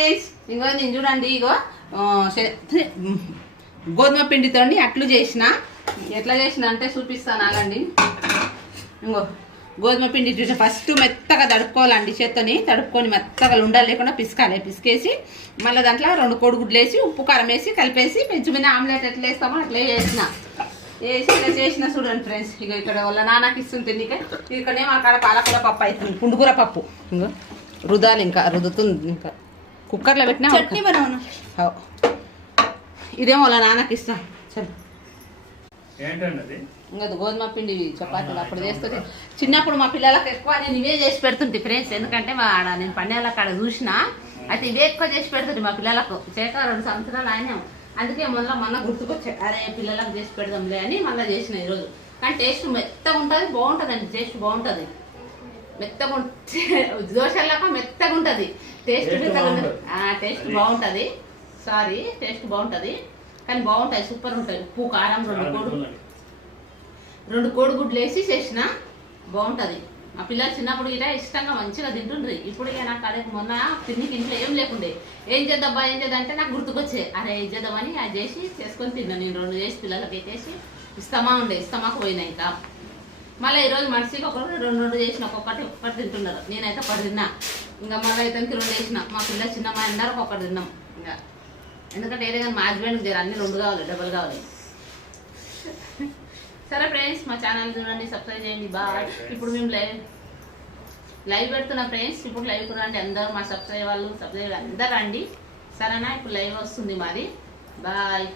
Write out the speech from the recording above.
Friends, ఇంకో నేను చూడండి, ఇగో గోధుమ పిండితో అట్లు చేసిన. ఎట్లా చేసిన అంటే చూపిస్తాను, ఆగండి. ఇంకో గోధుమ పిండి చూసి ఫస్ట్ మెత్తగా తడుపుకోవాలండి. చేత్తోని తడుపుకొని మెత్తగా ఉండలు లేకుండా పిసకాలి. పిసికేసి మళ్ళీ దాంట్లో 2 కోడిగుడ్లు వేసి ఉప్పు కారం వేసి కలిపేసి పెంచు మీద ఆమ్లెట్ ఎట్లా వేస్తామో అట్లా వేసిన. వేసి ఇలా చేసిన చూడండి ఫ్రెండ్స్. ఇక ఇక్కడ వాళ్ళ నాన్నకి ఇస్తుంది తిండికే. ఇక్కడనేమో అక్కడ పాలకూర పప్పు అవుతుంది, పుండుకూర పప్పు. ఇంకో రుదాలి, ఇంకా రుదుతుంది. ఇంకా కుక్కర్లో పెట్టినా చట్నీ బనానా. ఇదేమో వాళ్ళ నాన్నకి ఇస్తా. చల్, ఇంకా గోధుమ పిండి చపాతీలు అప్పుడు చేస్తుంది. చిన్నప్పుడు మా పిల్లలకు ఎక్కువ నేను ఇవే చేసి పెడుతుంటే ఫ్రెండ్స్. ఎందుకంటే నేను పండేళ్ళకి అక్కడ చూసిన, అయితే ఇవే ఎక్కువ చేసి పెడుతుంది మా పిల్లలకు. చేయక 2 సంవత్సరాలు ఆయన. అందుకే మొన్న గుర్తుకొచ్చాయి, అరే పిల్లలకు చేసి పెడదాంలే అని మళ్ళీ చేసిన ఈరోజు. కానీ టేస్ట్ మెత్తగా ఉంటుంది, బాగుంటుంది అండి. టేస్ట్ బాగుంటుంది, మెత్తగా దోశలాగా మెత్తగా ఉంటుంది. టేస్ట్ టేస్ట్ బాగుంటుంది. టేస్ట్ బాగుంటుంది, కానీ బాగుంటాయి, సూపర్ ఉంటాయి. ఉప్పు కారం 2 కోడిగుడ్లు వేసి చేసిన బాగుంటుంది. మా పిల్లలు చిన్నప్పుడు ఇట ఇష్టంగా మంచిగా తింటుండ్రి. ఇప్పుడు ఇక నాకు అదే మొన్న తిన్నికి ఇంట్లో ఏం లేకుండే, ఏం చేద్దాబ్బా ఏం చేద్దామంటే నాకు గుర్తుకొచ్చే, అరే ఏం చేద్దామని అది చేసి చేసుకొని తిన్నాను. నేను 2 చేసి పిల్లలకి వేసేసి ఇస్తమాకు పోయినా. ఇంకా మళ్ళీ ఈరోజు మనిషికి 2 చేసిన, ఒక్కొక్కటి తింటున్నారు. నేనైతే 10 తిన్నా. ఇంకా మళ్ళీ ఇతనికి 2 చేసిన. మా పిల్లలు చిన్నమ్మ అన్నారు, 1 తిన్నాం. ఇంకా ఎందుకంటే ఏదైనా మా హస్బెండ్కి జర అన్ని 2 కావాలి, డబల్ కావాలి. సరే ఫ్రెండ్స్, మా ఛానల్ చూడండి, సబ్స్క్రైబ్ చేయండి. బాయ్. ఇప్పుడు మేము లైవ్ పెడుతున్నా ఫ్రెండ్స్. ఇప్పుడు లైవ్ రండి అందరూ, మా సబ్స్క్రైబ్ అందరూ రండి. సరేనా? ఇప్పుడు లైవ్ వస్తుంది మాది. బాయ్.